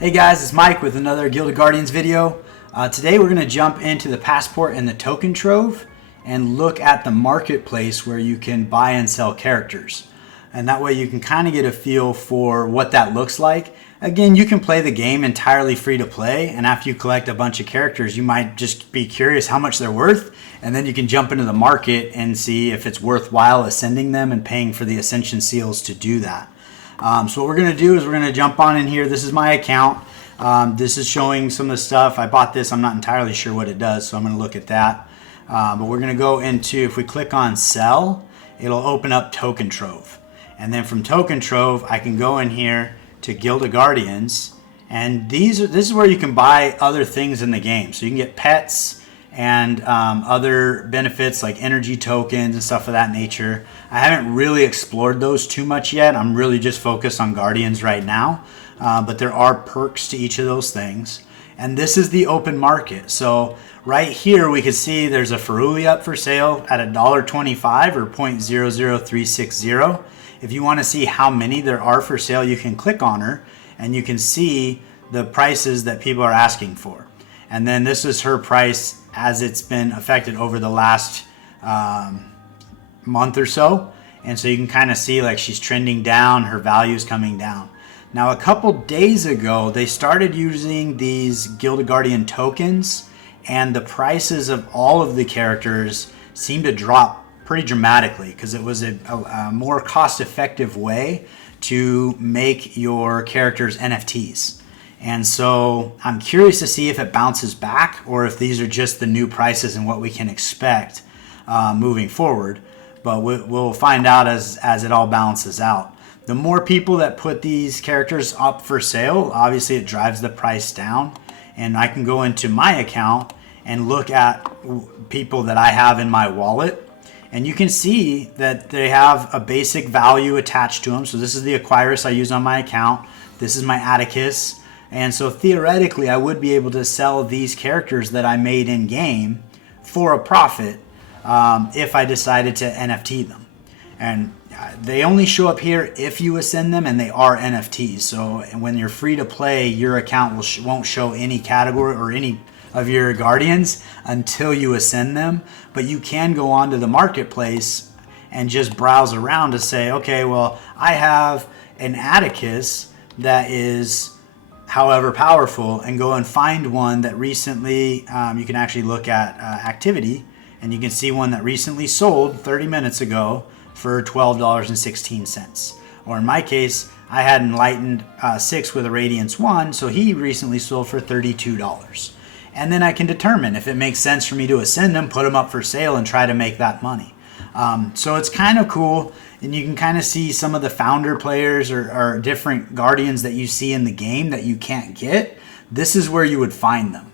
Hey guys, it's Mike with another Guild of Guardians video. Today we're going to jump into the Passport and the Token Trove and look at the marketplace where you can buy and sell characters. And that way you can kind of get a feel for what that looks like. Again, you can play the game entirely free to play, and after you collect a bunch of characters, you might just be curious how much they're worth, and then you can jump into the market and see if it's worthwhile ascending them and paying for the ascension seals to do that. So what we're going to do is we're going to jump on in here. This is my account. This is showing some of the stuff. I bought this. I'm not entirely sure what it does, so I'm going to look at that. But we're going to go into, if we click on sell, it'll open up Token Trove. And then from Token Trove, I can go in here to Guild of Guardians. And this is where you can buy other things in the game. So you can get pets and other benefits like energy tokens and stuff of that nature. I haven't really explored those too much yet. I'm really just focused on Guardians right now, but there are perks to each of those things. And this is the open market. So right here we can see there's a Feruli up for sale at $1.25 or 0.00360. If you want to see how many there are for sale, you can click on her and you can see the prices that people are asking for. And then this is her price as it's been affected over the last month or so. And so you can kind of see like she's trending down, her value is coming down. Now a couple days ago, they started using these Guild of Guardian tokens, and the prices of all of the characters seemed to drop pretty dramatically because it was a more cost-effective way to make your characters NFTs. And so I'm curious to see if it bounces back or if these are just the new prices and what we can expect moving forward. But we'll find out as it all balances out. The more people that put these characters up for sale, obviously it drives the price down. And I can go into my account and look at people that I have in my wallet. And you can see that they have a basic value attached to them. So this is the Aquarius I use on my account. This is my Atticus. And so theoretically, I would be able to sell these characters that I made in game for a profit if I decided to NFT them. And they only show up here if you ascend them, and they are NFTs. So when you're free to play, your account won't show any category or any of your Guardians until you ascend them. But you can go onto the marketplace and just browse around to say, okay, well, I have an Atticus that is however powerful, and go and find one that recently, you can actually look at activity, and you can see one that recently sold 30 minutes ago for $12.16. Or in my case, I had Enlightened 6 with a Radiance 1, so he recently sold for $32. And then I can determine if it makes sense for me to ascend them, put them up for sale, and try to make that money. So it's kind of cool, and you can kind of see some of the founder players or different Guardians that you see in the game that you can't get. This is where you would find them.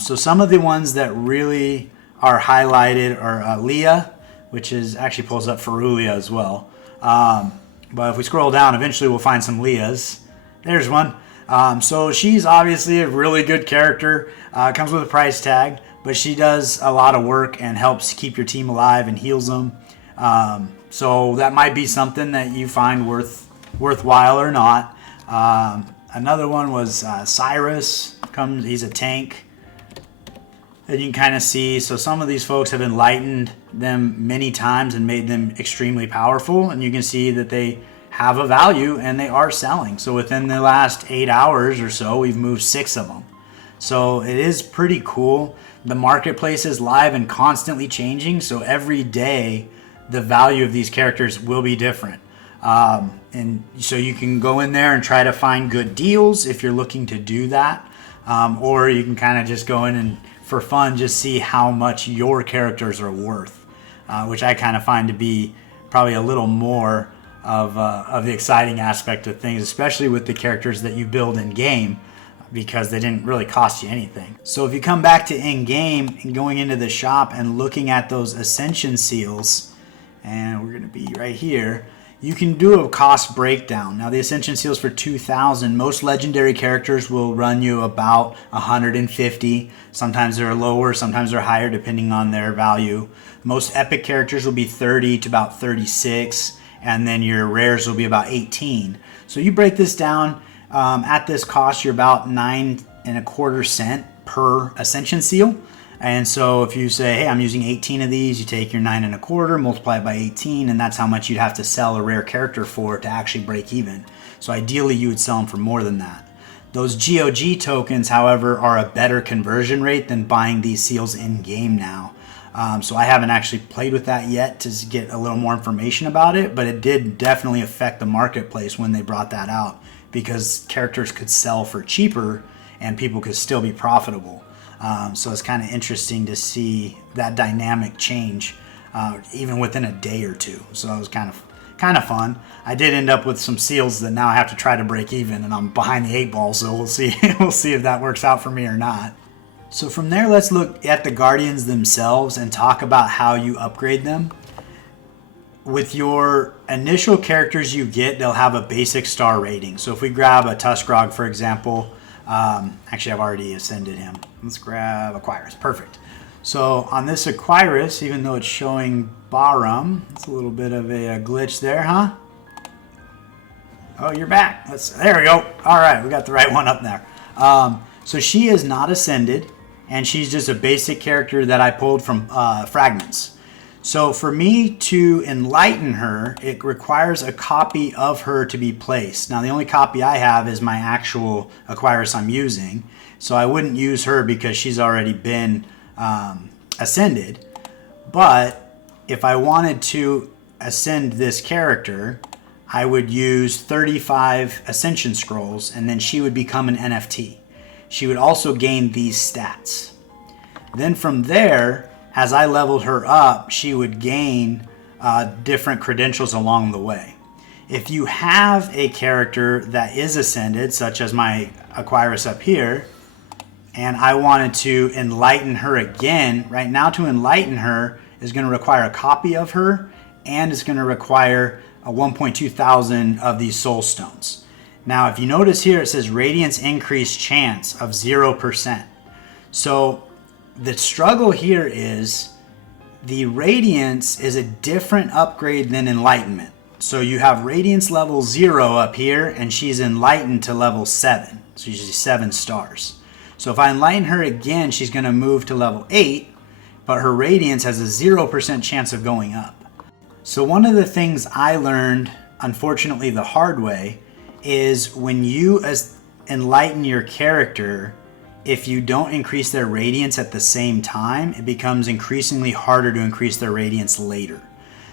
So some of the ones that really are highlighted are Leah, which is actually pulls up Ferulia as well. But if we scroll down, eventually we'll find some Leahs. There's one. So she's obviously a really good character. Comes with a price tag, but she does a lot of work and helps keep your team alive and heals them. So that might be something that you find worthwhile or not. Another one was Cyrus. He's a tank. And you can kind of see, so some of these folks have enlightened them many times and made them extremely powerful. And you can see that they have a value and they are selling. So within the last 8 hours or so, we've moved 6 of them. So it is pretty cool. The marketplace is live and constantly changing. So every day, the value of these characters will be different. And so you can go in there and try to find good deals if you're looking to do that. Or you can kind of just go in and for fun, just see how much your characters are worth, which I kind of find to be probably a little more of the exciting aspect of things, especially with the characters that you build in game, because they didn't really cost you anything. So if you come back to in-game and going into the shop and looking at those ascension seals, and we're going to be right here, you can do a cost breakdown. Now the ascension seals for 2,000, most legendary characters will run you about 150. Sometimes they're lower, sometimes they're higher depending on their value. Most epic characters will be 30 to about 36, and then your rares will be about 18. So you break this down, At this cost, you're about 9.25 cents per Ascension seal. And so if you say, hey, I'm using 18 of these, you take your 9.25, multiply it by 18, and that's how much you'd have to sell a rare character for to actually break even. So ideally, you would sell them for more than that. Those GoG tokens, however, are a better conversion rate than buying these seals in-game now. So I haven't actually played with that yet to get a little more information about it, but it did definitely affect the marketplace when they brought that out, because characters could sell for cheaper and people could still be profitable. So it's kind of interesting to see that dynamic change even within a day or two. So it was kind of fun. I did end up with some seals that now I have to try to break even, and I'm behind the 8 ball, so we'll see we'll see if that works out for me or not. So from there, let's look at the Guardians themselves and talk about how you upgrade them. With your initial characters you get, they'll have a basic star rating. So if we grab a Tuskrog, for example, actually I've already ascended him. Let's grab Aquirus. Perfect. So on this Aquirus, even though it's showing Barum, it's a little bit of a glitch there, huh? Oh, you're back. There we go. All right, we got the right one up there. So she is not ascended, and she's just a basic character that I pulled from fragments. So for me to enlighten her, it requires a copy of her to be placed. Now the only copy I have is my actual Aquirus I'm using, so I wouldn't use her because she's already been ascended. But if I wanted to ascend this character, I would use 35 Ascension Scrolls, and then she would become an NFT. She would also gain these stats. Then from there, as I leveled her up, she would gain different credentials along the way. If you have a character that is ascended, such as my Aquirus up here, and I wanted to enlighten her again, right now to enlighten her is going to require a copy of her, and it's going to require a 1.2 thousand of these soul stones. Now, if you notice here, it says Radiance increased chance of 0%. So the struggle here is the Radiance is a different upgrade than Enlightenment. So you have Radiance level 0 up here, and she's enlightened to level 7. So she's 7 stars. So if I enlighten her again, she's going to move to level 8, but her Radiance has a 0% chance of going up. So one of the things I learned, unfortunately the hard way, is when you enlighten your character, if you don't increase their Radiance at the same time, it becomes increasingly harder to increase their Radiance later.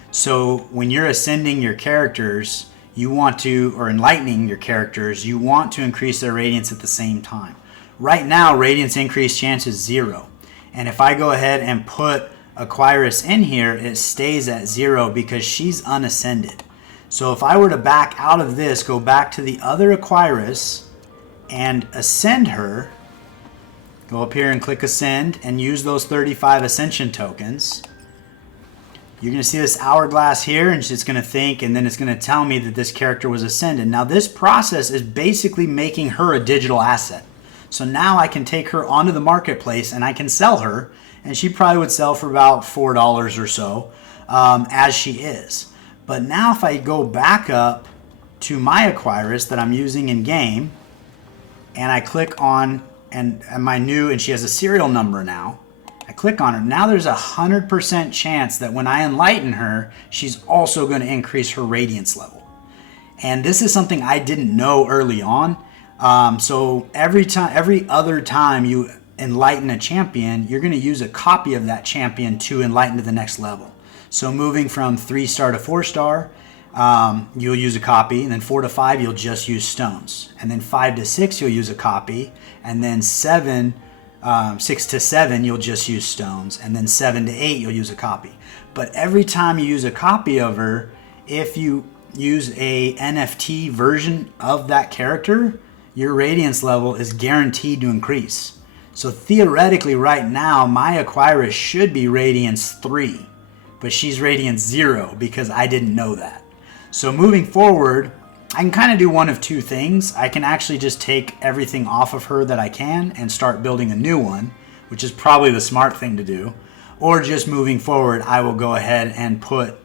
So when you're ascending your characters, or enlightening your characters, you want to increase their Radiance at the same time. Right now, Radiance increase chance is 0. And if I go ahead and put Aquirus in here, it stays at 0 because she's unascended. So if I were to back out of this, go back to the other Aquirus and ascend her, go up here and click ascend and use those 35 ascension tokens, you're going to see this hourglass here, and it's going to think, and then it's going to tell me that this character was ascended. Now this process is basically making her a digital asset. So now I can take her onto the marketplace and I can sell her, and she probably would sell for about $4 or so as she is. But now if I go back up to my Aquirus that I'm using in game, and I click on and she has a serial number now, I click on her, now there's 100% chance that when I enlighten her, she's also going to increase her Radiance level. And this is something I didn't know early on. So every other time you enlighten a champion, you're going to use a copy of that champion to enlighten to the next level. So moving from 3-star to 4-star, you'll use a copy, and then 4 to 5 you'll just use stones, and then 5 to 6 you'll use a copy, and then 6 to 7 you'll just use stones, and then 7 to 8 you'll use a copy. But every time you use a copy of her, if you use a NFT version of that character, your Radiance level is guaranteed to increase. So theoretically right now, my Aquirus should be Radiance 3, but she's Radiance 0 because I didn't know that. So moving forward, I can kind of do one of two things. I can actually just take everything off of her that I can and start building a new one, which is probably the smart thing to do. Or just moving forward, I will go ahead and put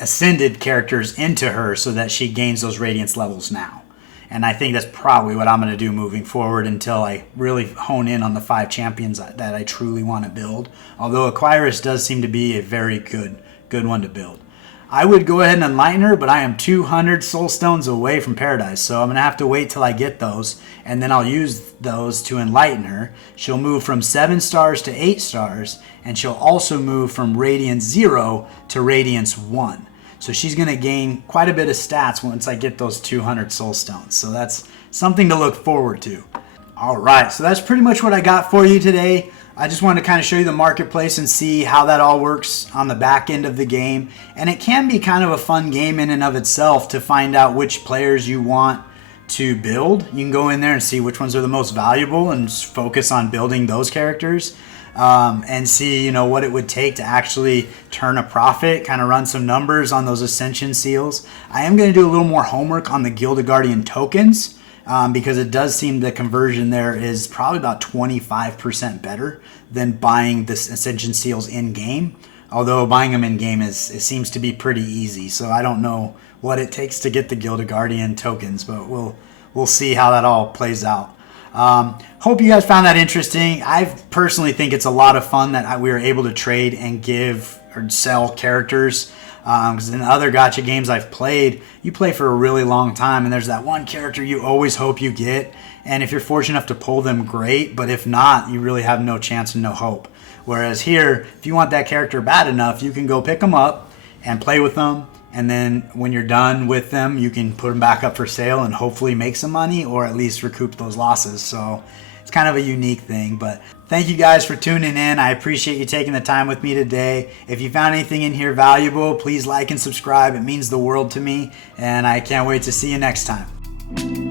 ascended characters into her so that she gains those radiance levels now. And I think that's probably what I'm going to do moving forward until I really hone in on the 5 champions that I truly want to build. Although Aquirus does seem to be a very good one to build. I would go ahead and enlighten her, but I am 200 soul stones away from paradise, so I'm going to have to wait till I get those, and then I'll use those to enlighten her. She'll move from 7 stars to 8 stars, and she'll also move from Radiance 0 to Radiance 1. So she's going to gain quite a bit of stats once I get those 200 soul stones, so that's something to look forward to. Alright, so that's pretty much what I got for you today. I just wanted to kind of show you the marketplace and see how that all works on the back end of the game. And it can be kind of a fun game in and of itself to find out which players you want to build. You can go in there and see which ones are the most valuable and focus on building those characters. And see, you know, what it would take to actually turn a profit, kind of run some numbers on those Ascension seals. I am going to do a little more homework on the Gilded Guardian tokens. Because it does seem the conversion there is probably about 25% better than buying the Ascension seals in-game. Although buying them in-game it seems to be pretty easy. So I don't know what it takes to get the Gilded Guardian tokens, but we'll see how that all plays out. Hope you guys found that interesting. I personally think it's a lot of fun that we were able to trade and give or sell characters. Because in other gacha games I've played, you play for a really long time, and there's that one character you always hope you get. And if you're fortunate enough to pull them, great. But if not, you really have no chance and no hope. Whereas here, if you want that character bad enough, you can go pick them up and play with them. And then when you're done with them, you can put them back up for sale and hopefully make some money or at least recoup those losses. So it's kind of a unique thing. But thank you guys for tuning in. I appreciate you taking the time with me today. If you found anything in here valuable, please like and subscribe. It means the world to me. And I can't wait to see you next time.